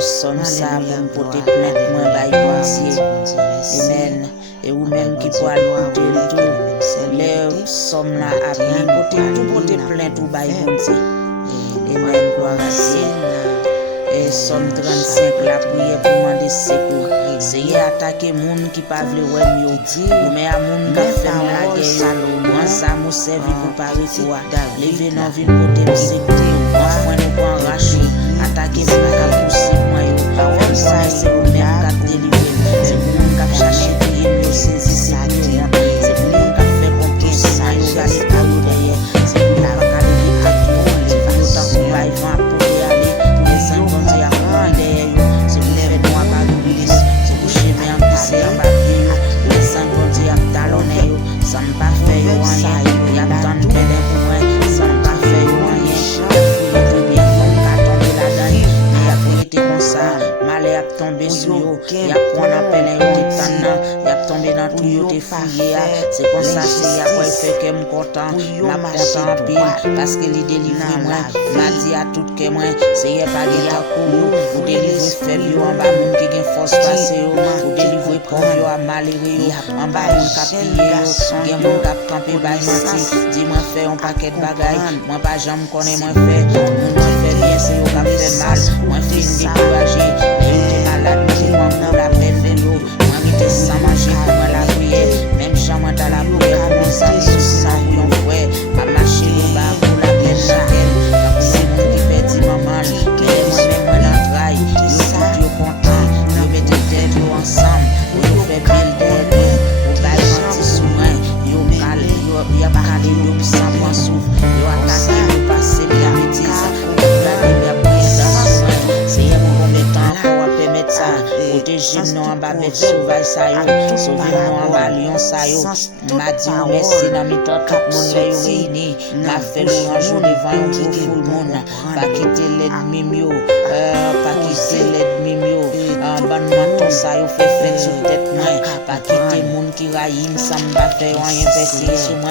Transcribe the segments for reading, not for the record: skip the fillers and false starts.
somme ça pour porter plainte moi by Dieu. Amen. Et ou même qui pour écouter tout les sommes là à porter plainte ou by Dieu. Amen. Gloire à Dieu. Et Somme 35 la prière pour demander secours. C'est attaquer moun qui pas vle wè yo. Ou mais à moun qui fait la guerre. Moi ça m'a servi pour parer quoi. Lever dans ville côté secours. Moi nous pour arracher. Attaquer moun qui pousser moi yo. Même ça c'est ou même qui délivrer. C'est pour moun qui chercher prier yo saisir ça Dieu. C'est pour moun qui fait contre ça yo galer pour yo derrière. C'est pour la caler à tout. C'est pour autant qu'on va y vendre pour y aller. C'est pour les à prendre derrière. C'est pour les droits par l'oublier. C'est pour chemin en pousser en bas de les sans à talonner. Ça me pas fait rien. Il y a tant de peine pour moi. Ça me pas fait rien. Il faut bien qu'on va tomber là-dedans. Il a pour été comme ça. Malé a tombé sur eux. Il a qu'on appelle un tétana. Il a tombé dans tout yo te fouillé. C'est comme ça c'est après fait que me content. M'a content en pile parce que les délivrer moi. M'a dit à tout que moi c'est pas de la cour. Ou délivrer faible en bas moun qui gen force passer ou délivrer pauvre à malheureux en bas moun ka piller gen moun ka camper bay menti. Dis-moi fait un paquet de bagaille. Moi pas jamais connais moi fait. Moun moi fait bien c'est yo ka fait mal. Moi fin découragé. J'étais malade moi pour la peine de l'eau. Moi m'était sans manger pour moi la prière. Même jamais dans la prière pour mon sang sous ça bouillon frère. Pas marcher au bas pour la peine laquelle. C'est mon qui perdit maman. Mais moi-même moi la traille. Yo tout content. Yo mette tête yo ensemble. Yo fait belle tête. Ou bail menti sous moi. Yo mal yo a parlé yo sans point souffle. Yo attaqué yo passé la bêtise. Protéger nous en bas bête sauvage ça yo, sauver nous en bas lion ça yo. M'a dit merci dans mes temps tout monde les réuni. M'a fait louange devant un gros full monde. Pas quitter l'ennemi mio, pas quitter l'ennemi mio. En ban menton ça yo fait fête sur tête moi. Pas quitter monde qui raïm ça m'pa faire rien passer sur moi.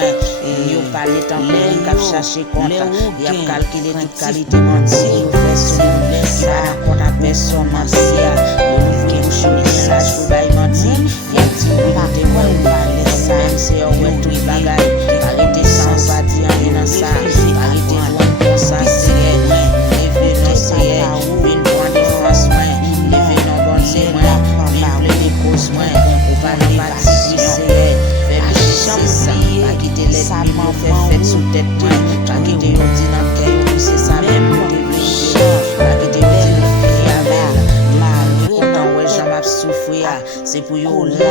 Yo parler tant pour cap chercher compte. Y a calculer toute qualité menti yo fait sur nous ça qu'on a personne mentir. Je me lâche pour bailler mentir. Y'a dit oui, t'es quoi ou pas laisser même c'est un ouais tout bagaille. Arrêtez sans pas dire rien dans ça. Arrêtez loin pour ça c'est rien. Levez nos c'est une bonne défense moi. Levez nos bonnes c'est moi. Vive les causes moi. Ou pas nous partir c'est fait me ça. Pas quitter l'ennemi m'en fait fête sous tête moi. Pas quitter yo dit dans cœur yo c'est ça même pour développer. Pas quitter yo dit souffrir, c'est pour yo longtemps.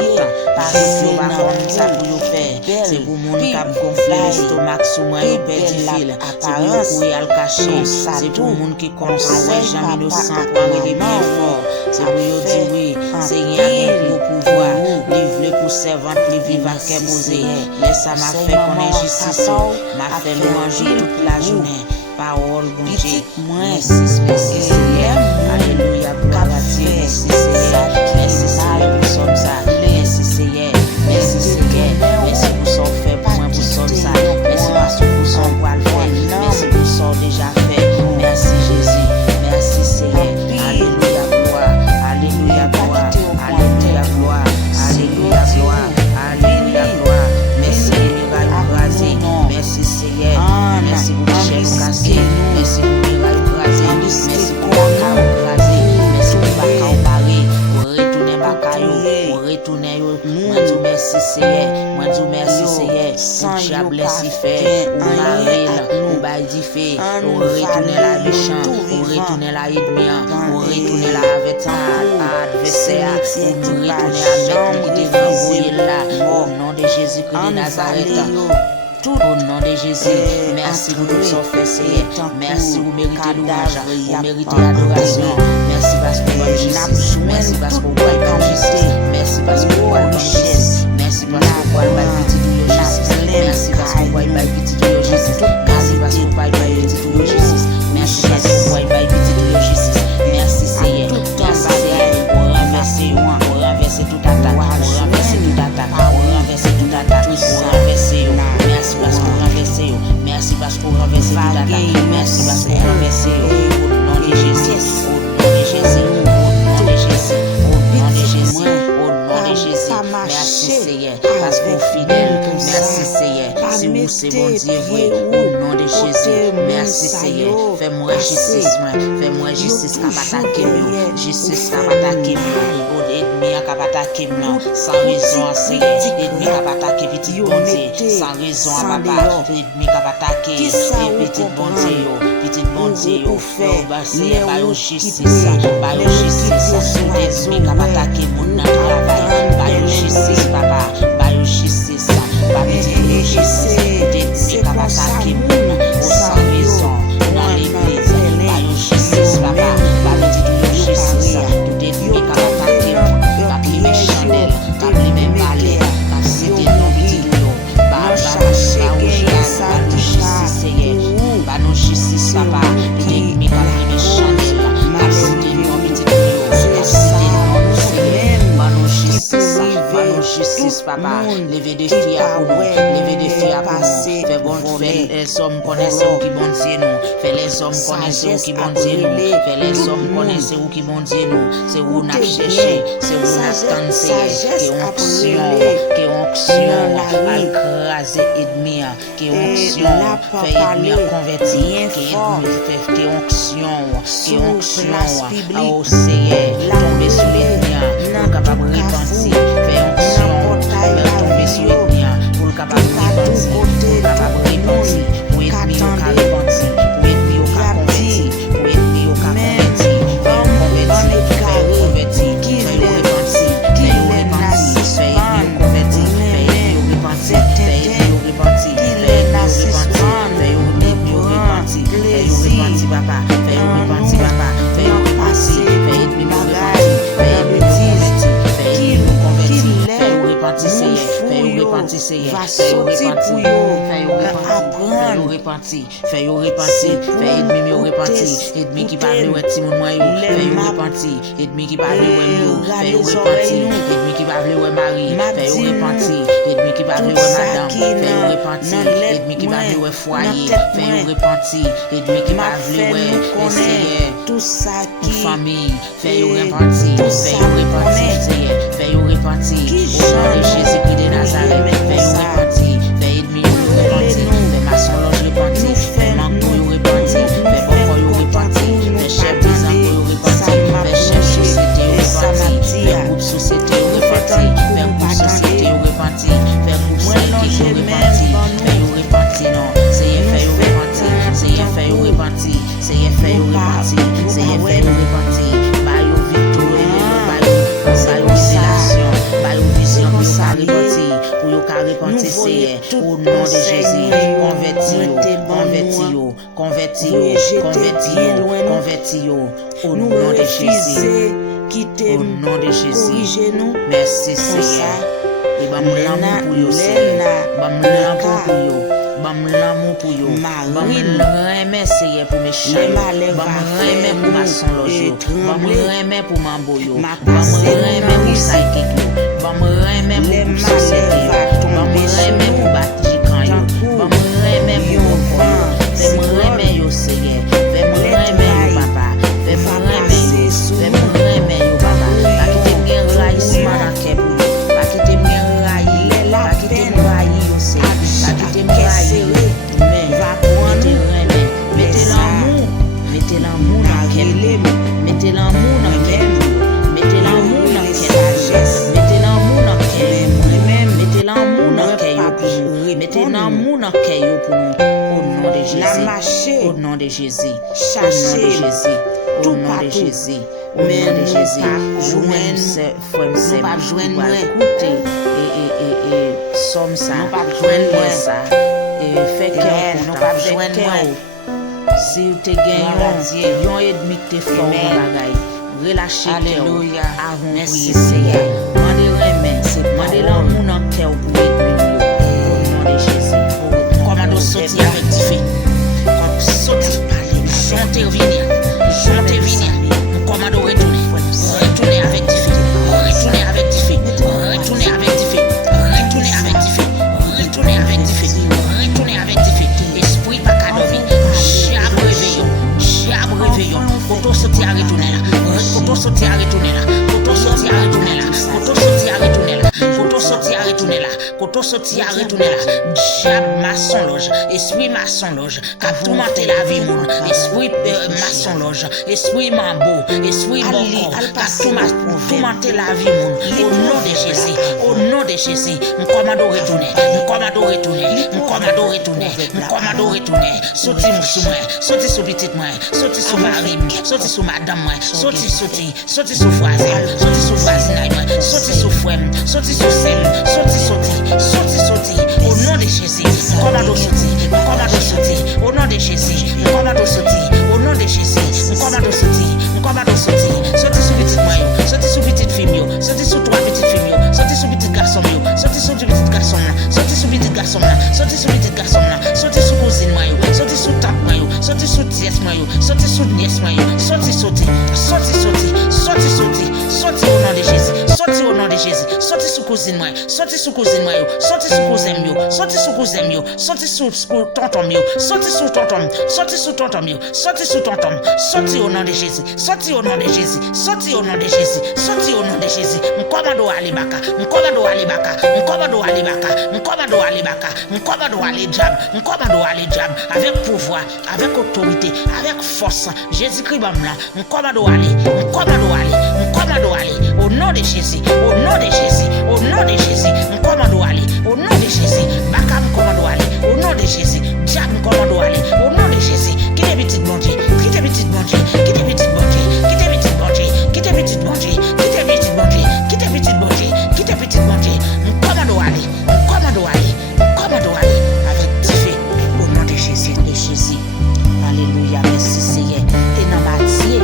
Pas yo pas comme ça pour yo faire. C'est pour moun qui a gonflé l'estomac sous moi yo perdu fil. C'est pour yo courir à le cacher. C'est pour moun qui conseille jamais innocent pour arriver bien fort. C'est pour yo dire oui, c'est rien pour pouvoir. Livre pour servante, les vivre à qu'est posé. Laisse ça m'a fait qu'on est justice. M'a fait manger toute la journée. Parole bon Dieu. Merci, merci Seigneur. Alléluia, gloire à Dieu. Merci Seigneur. Merci Seigneur pour son ça. Merci Seigneur. Merci Seigneur. Merci pour son fait pour moi pour son ça. Merci parce que pour son quoi le faire. Merci pour son déjà fait. Merci Jésus. Merci Seigneur. Alléluia, gloire. Alléluia, gloire. Alléluia, gloire. Alléluia, gloire. Alléluia, gloire. Merci miracle écrasé. Merci Seigneur. Merci pour le chef cassé. Merci pour le miracle écrasé. Merci pour le caca écrasé. Merci pour le caca barré. Pour retourner bakayo. Pour retourner yo. Moi dis merci Seigneur. Moi dis merci Seigneur. Sans diable si fait. Ou marel. Ou bail di fait. Ou retourner la méchant. Ou retourner la ennemi. Ou retourner la adversaire. Ou retourner à mettre qui te envoyé là. Au nom de Jésus-Christ de Nazareth. Au nom de Jésus, merci pour tout ce fait, Seigneur. Merci vous méritez louange, vous méritez adoration. Merci parce que vous avez justice. Merci parce que vous avez justice. Merci parce que vous avez justice. Merci parce que vous avez petit de justice. Merci parce que vous avez petit de justice. Merci parce que vous avez petit de justice. Merci parce que vous avez petit de justice. Merci Seigneur. Merci Seigneur. Pour renverser, pour renverser toute attaque, pour renverser toute attaque, pour renverser toute attaque, pour renverser. Merci parce qu'on renverse. Merci parce qu'on renverse toute attaque. Merci parce qu'on renverse. Au nom de Jésus. Au nom de Jésus. c'est bon Dieu vrai, au nom de Jésus. Merci Seigneur. Fais-moi justice, fais-moi justice, kapatake yo, justice kapatake yo, ennemi kapatake yo, sans raison Seigneur, ennemi kapatake petit bon Dieu, sans raison papa, ennemi kapatake, petit bon Dieu yo, Seigneur, ba yo justice, ennemi kapatake mon nan travail, ba yo justice papa, ba yo justice, ba petit justice, ennemi kapatake mon sans raison dans l'église, ba yo justice papa, ba petit justice, tout ennemi kapatake la prière chandelle, la prière balai, la cité non petit yo, ba nous justice papa, l'ennemi la prière chandelle, la cité non petit yo, la cité non Seigneur, ba nous justice papa, lever des filles pour nous, lever des filles pour nous, fais bon fait les hommes connaissent où qui bon Dieu nous, fais les hommes connaissent où qui bon Dieu nous, fais les hommes connaissent où qui bon Dieu nous, c'est où on a cherché, c'est où on a stancé, qui onction, al craser ennemi, qui onction, fait ennemi convertir, qui onction, au Seigneur, tomber sur l'ennemi, pour capable repentir, fait onction, tomber sur l'ennemi, pour capable repentir, pour capable repentir, pour ennemi au cas repentir, pour ennemi au cas convertir, pour ennemi au cas convertir, papa, fais repentir papa, fais repentir, fais ennemi repentir, fais ennemi repentir, ennemi qui parle ouais ti mon moyo, fais repentir, ennemi qui parle ouais yo, fais repentir, ennemi qui parle ouais mari, fais repentir, ennemi qui parle ouais madame, fais repentir, ennemi qui parle ouais foyer, fais repentir, ennemi qui parle ouais Seigneur, tout ça qui famille, fais repentir, Seigneur, fais repentir, au nom de Jésus-Christ de Nazareth, fais repentir, fais ennemi repentir, fais maçon loge repentir, fais manco repentir, fais bon repentir, fais chef des enfants repentir, fais chef société repentir, fais groupe société repentir, fais groupe société repentir, fais groupe société repentir, fais repentir non, c'est fait repentir, c'est fait repentir, c'est fait repentir, c'est fait repentir, bayo victoire, bayo révélation, bayo vision pour ça repentir, pour yo ka repentir Seigneur, au nom de Jésus, convertis yo, au nom de Jésus, au nom de Jésus, merci Seigneur, et bam l'amour pour yo Seigneur, bam l'amour pour yo, bam l'amour pour yo, bam remet Seigneur pour mes chats, bam remet pour ma son loge, bam remet pour ma boyo, bam remet pour psychic yo, bam remet pour société yo, bam remet pour bâtir grand yo, bam remet pour fais me remet yo Seigneur, fais me remet yo papa, fais me remet yo papa, pas quitter bien raïsement dans cœur pour yo, pas quitter bien raï, pas quitter raï yo Seigneur, pas quitter raï, mais va prendre mettez l'amour dans cœur, mettez l'amour dans cœur, mettez l'amour dans cœur, mettez l'amour dans cœur, mettez l'amour dans cœur, mettez l'amour dans cœur pour nous. Au nom de Jésus, au nom de Jésus, au nom de Jésus, au nom de Jésus, au nom de Jésus, nous pas joindre écouter et somme ça, nous pas joindre ça, et fait que nous pas joindre si tu gagnes yon ennemi te fort bagay, relâchez alléluia, avant prier Seigneur, mandez l'amour dans cœur pour ennemi au nom de Jésus. Commando sortir avec Tiffé. Comme sortir parler, chantez venir. Commando retourner avec Tiffé. Retourner avec Tiffé. Esprit pas cadeau. Diable réveillon. Poto sortir à retourner là. Poto sortir à retourner là. sorti à retourner là, koto sorti à retourner là. Diable maçon loge, esprit maçon loge, qu'a tourmenté la vie moun, esprit maçon loge, esprit mambo, esprit bon, qu'a tourmenté la vie moun. Au nom de Jésus, au nom de Jésus, m'commande retourner, m'commande retourner, m'commande retourner, m'commande retourner. Sorti sous moi, sorti sous petite moi, sorti sous mari, sorti sous madame moi, sorti sous voisin, sorti sous voisin moi, sorti sous frère, sorti sous sel, sorti, au nom de Jésus, commando sorti, au nom de Jésus, commando sorti, au nom de Jésus, commando sorti sous petite moi, sorti sous petite fille, sorti sous trois petites filles, sorti sous petit garçon, sorti sous petit garçon, sorti sous petit garçon, sorti sous petit garçon, sorti sous cousine moi, sorti sous tante moi, sorti sous tiesse moi, sorti sous nièce moi, sorti au nom de Jésus, sorti au nom de Jésus, sorti sous cousine moi, sorti sous cousin moi, sorti sous cousin mio, sorti sous cousin mio, sorti sous tonton mio, sorti sous tonton, sorti sous tonton mio, sorti sous tonton, sorti au nom de Jésus, sorti au nom de Jésus, sorti au nom de Jésus, sorti au nom de Jésus, m'commando alibaka, m'commando alibaka, m'commando alibaka, m'commando alibaka, m'commando alidjab, m'commando alidjab, avec pouvoir, avec autorité, avec force, Jésus-Christ bamla, m'commando ali, m'commando ali, m'commando ali, au nom de Jésus, au nom de Jésus, au nom de Jésus, m'commando ali, au nom de Jésus, baka m'commando ali, au nom de Jésus, diable m'commando ali, au nom de Jésus, qui est petit bon Dieu, qui est petit bon Dieu, qui est petit bon Dieu, qui est petit bon Dieu, qui est petit bon Dieu, qui est petit bon Dieu, qui est petit bon Dieu, qui est petit bon Dieu, m'commando ali, avec Dieu, au nom de Jésus, alléluia, merci Seigneur, et dans Matthieu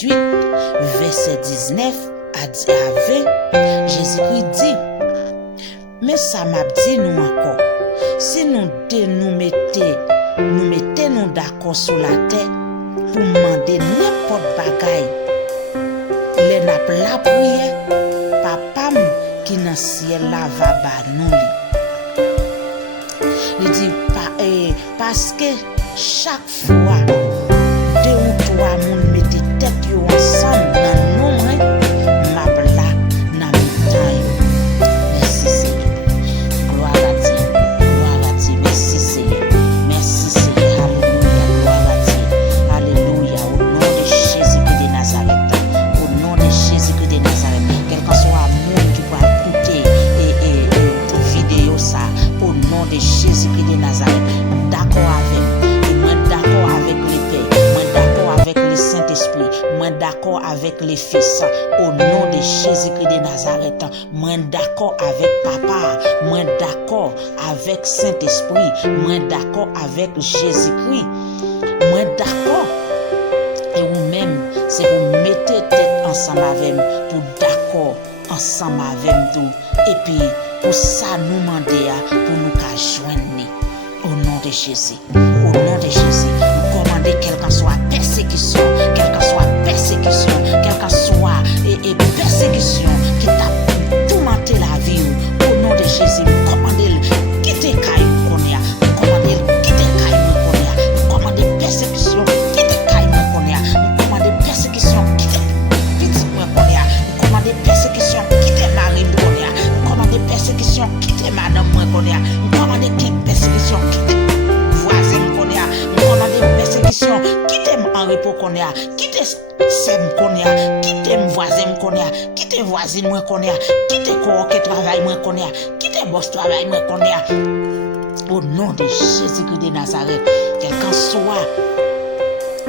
18, verset 19 à 20, Jésus-Christ dit, mais ça m'a dit nous encore, si nous mettons d'accord sur la terre pour demander n'importe bagaille, les nappes la prière, papa qui dans le ciel là va ba nous li. Il dit parce que chaque fois deux ou trois moun mette tête yo ensemble dans nombre m'a là dans montagne. Merci Seigneur. Gloire à Dieu, merci Seigneur. Merci Seigneur. Alléluia, gloire à Dieu. Alléluia, au nom de Jésus-Christ de Nazareth. Au nom de Jésus-Christ de Nazareth. Quel que soit le monde qui va écouter et vidéo ça, au nom de Jésus-Christ de Nazareth. D'accord avec, et moi d'accord avec les pères, moi d'accord avec le Saint-Esprit, moi d'accord avec les fils, au nom de Jésus-Christ de Nazareth, moi d'accord avec papa, moi d'accord avec Saint-Esprit, moi d'accord avec Jésus-Christ, moi d'accord, et vous-même, c'est vous mettez tête ensemble avec moi, pour d'accord ensemble avec tout, et puis pour ça nous demander, pour nous joindre. Au nom de Jésus, nous commandons quelle que soit persécution, quelle que soit persécution qui t'a tourmenté la vie. Au nom de Jésus, nous commandons quitter Caïn Konya, nous commandons quitter Caïn Konya, nous commandons persécution, quitter Caïn Konya, nous commandons persécution, quitter petit Konya, nous commandons persécution, quitter Marie Konya, nous commandons persécution, quitter Madame Konya, nous commandons persécution, quitter voisin Konya, nous commandons persécution, quitter Henri Konya, quitter Sem Konya, quitter voisin Konya, quitter voisine Konya, quitter corps qui travaille Konya, quitter boss travail Konya. Au nom de Jésus-Christ de Nazareth, quelqu'un soit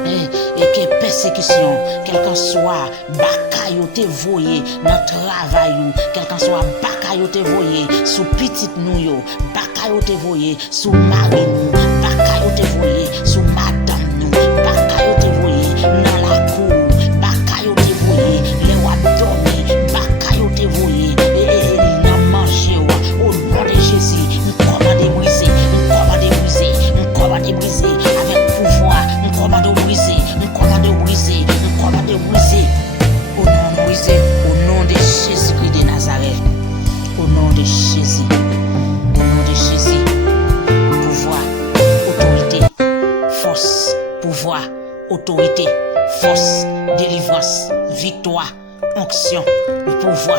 et que persécution, quelqu'un soit bakaille te voyé dans travail, quelqu'un soit bakaille te voyé sous petite nous yo, bakaille te voyé sous mari nous, bakaille te voyé sous madame nous, bakaille te voyé dans la cour, bakaille te voyé les wa dormi, bakaille te voyé et n'a manger au nom de Jésus, nous commandons briser, nous commandons briser avec pouvoir, nous commandons briser, au nom de Jésus-Christ de Nazareth, au nom de Jésus, pouvoir, autorité, force, délivrance, victoire, onction, pouvoir,